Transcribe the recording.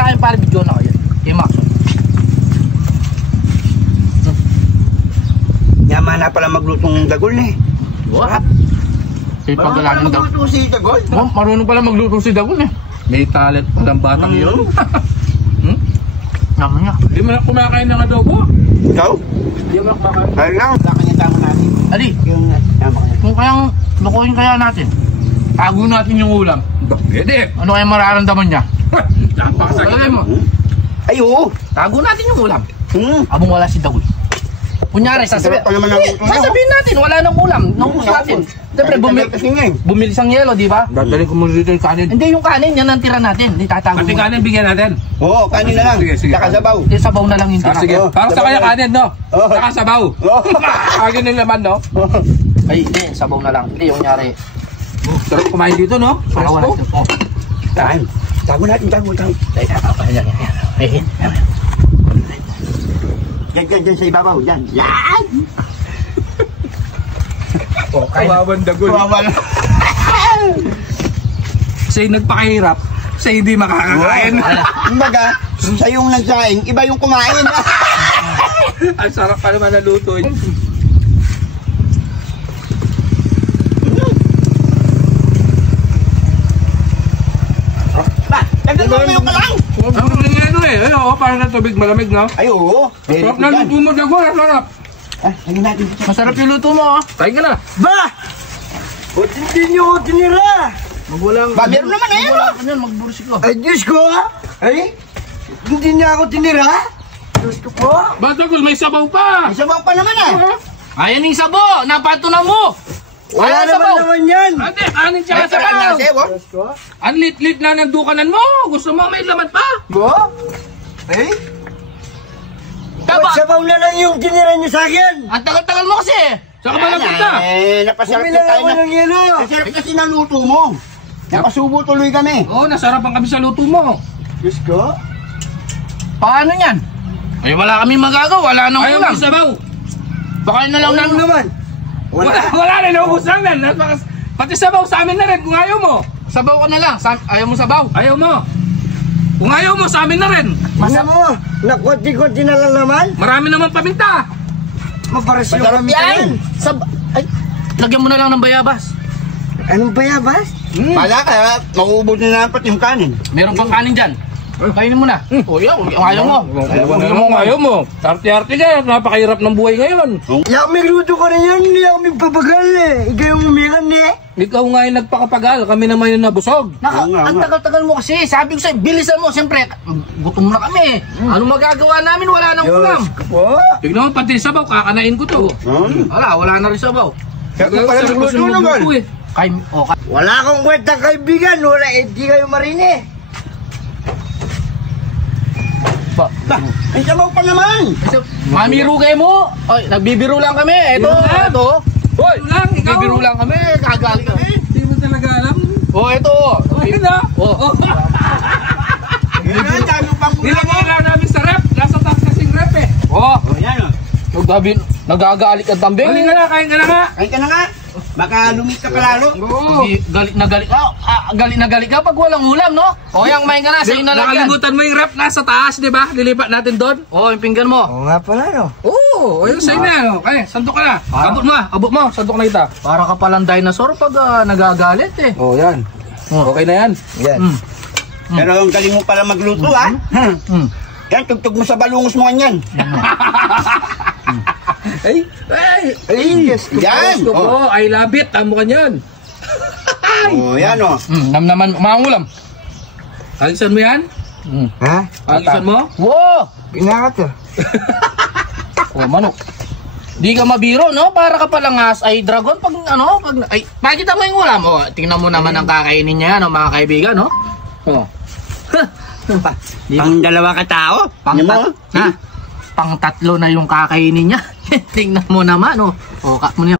pagkain para video na kayo. Kay Maxon. Yaman na pala maglutong dagol eh. What? Kay pagkalanan daw. Magluto si dagol? Marunong pala magluto si Dagol eh. May talent palang batang yun. Naman niya. Hindi mo na kumakain ng adobo. Ikaw? Hindi mo na kumakain. Kaya lang, kakanyata mo natin. Ali, Yung tama ka. kung kayang lukuhin kaya natin, tago natin yung ulam. Pwede. Ano kaya mararamdaman niya? Napakasakit. Alam mo, Ay, oo. tago natin yung ulam. Hmm. Wala si Dagol. Kunyari, sasabihin, Sarap pa naman ang ulam. sasabihin natin, wala nang ulam. Naubos natin. Siyempre, bumili sang yelo, di ba? Dadalhin ko muna dito yung kanin. Hindi yung kanin, yan ang tira natin. Hindi tatago Pati mo. kanin bigyan natin. Oo, kanin na lang. Sige, sige. Saka sabaw. Yung sabaw na lang yung tira. Sige. Oo, Para sa kanya kanin, no? Oo. Saka sabaw. Oo. Kanin yung laman, no? Ay, hindi, sabaw na lang. Hindi, yung kunyari. Sarap kumain dito, no? Pakawa Presto. natin. Oh. Tahan. Tago natin, tago. Ay, yan. Diyan sa ibabaw, diyan. Yan! Kawawan dagol. Kawawan. Siya yung nagpakahirap. Siya hindi makakakain. Kumbaga, sa yung nagsaing, iba yung kumain. Ang sarap pa naman naluto. Dagdag mo yung kalang. Ang galing nga ito eh. Ayun, parang na tubig malamig, no? Ay, oo. Sarap na luto mo, dagol. Ang sarap. Tingnan natin. Masarap yung luto mo, ah. Kain ka na. Ba! O, hindi nyo tinira. Magwalang... Ba, meron naman eh, no? Ano, magbursik ko. Ay, Diyos ko, ay, hindi niya ako tinira. Diyos ko po. Ba, dagol, may sabaw pa. May sabaw pa naman eh. Ayan yung sabo! Napato na mo! Wala naman yan. Ate, kanin tsaka Ay, sarap na sabaw. sebo. Ang lit-lit na ng dukanan mo. Gusto mo may laman pa. Bo? Ay? Taba! Sabaw na lang yung tinira niyo sa akin. Ang tagal-tagal mo kasi! Saka ba nagpunta? Eh, napasarap na tayo na. Ng yelo. Masarap kasi naluto mo. Napasubo tuloy kami. Oo, nasarapan kami sa luto mo. Diyos ko. Paano yan? Ay, wala kami magagawa. Wala nang Ayaw ulam. mo sabaw. Baka na lang Ano naman? Wala na, naubos lang yan. Pati sabaw sa amin na rin kung ayaw mo. Sabaw ka na lang. Ayaw mo sabaw? Ayaw mo. Kung ayaw mo, sa amin na rin. Masarap mo. Nakunti-kunti na lang naman. Marami naman paminta. Maparas yung Masarap kami yan! Ay, lagyan mo na lang ng bayabas. Anong bayabas? Pala ka, mauubos na napat yung kanin. Meron pang kanin dyan. Kainin mo na. O yan, ayaw mo. Ayaw mo. Arte-arte ka. Napakahirap ng buhay ngayon. Yak, may luto ka na yan. Hindi ako may pabagal eh. Ikaw yung umiran eh. Ikaw nga yung nagpakapagal. Kami naman yung nabusog. Ang tagal-tagal mo kasi. Sabi ko sa'yo, bilisan mo. Siyempre, gutom na kami. Ano magagawa namin? Wala nang ulam. Po? Tignan mo, pati sabaw. Kakanain ko to. Wala na rin sabaw. Kaya kung pala nagluto naman. Wala akong kwentang kaibigan. Wala, hindi kayo marinig. Ay, sabaw pa naman. Mamiro kayo mo. Ay, nagbibiro lang kami. Ito. Hoy, lang, ikaw. Nagbibiro lang kami. Kagaling kami. Hindi mo talaga alam. Ito. Ayun na. Yan, dami pang Nilagay lang namin sa rep. Nasa taas kasing rep eh. Yan o. Nagagalit ang tambing. Kain ka na, kain ka na nga. Kain ka na nga. Baka lumit ka palalo. Galit na galit ka. Galit na galit ka pag walang ulam, no? O yan, kumain ka na. Sa'yo na lang yan. Nakalimutan mo yung rep nasa taas, di ba? Lilipat natin doon. O, yung pinggan mo. Oo nga pala no. Oo, ayun sa'yo na. Okay, santok ka na. Abot mo, santok na kita. Para ka palang dinosaur pag nagagalit eh. Oh, yan. Okay na yan. Yan. Pero ang galing mo pala magluto ha. Yan, tugtog mo sa balungos mo yan. Ay, Yes, yan. gusto ko. I love it. Tamo ka niyan. Yan o. Naman, umangulam. Alisan mo yan? Ha? Alisan mo? Wow! Pinakat O, manok. Di ka mabiro, no? Para ka palang ay dragon pag ay, pakita mo yung ulam. O, tingnan mo naman ang kakainin niya, no, mga kaibigan, no? O. Pang dalawa ka tao? Pang tatlo na yung kakainin niya. Tingnan mo naman, oh. O, cut mo niya.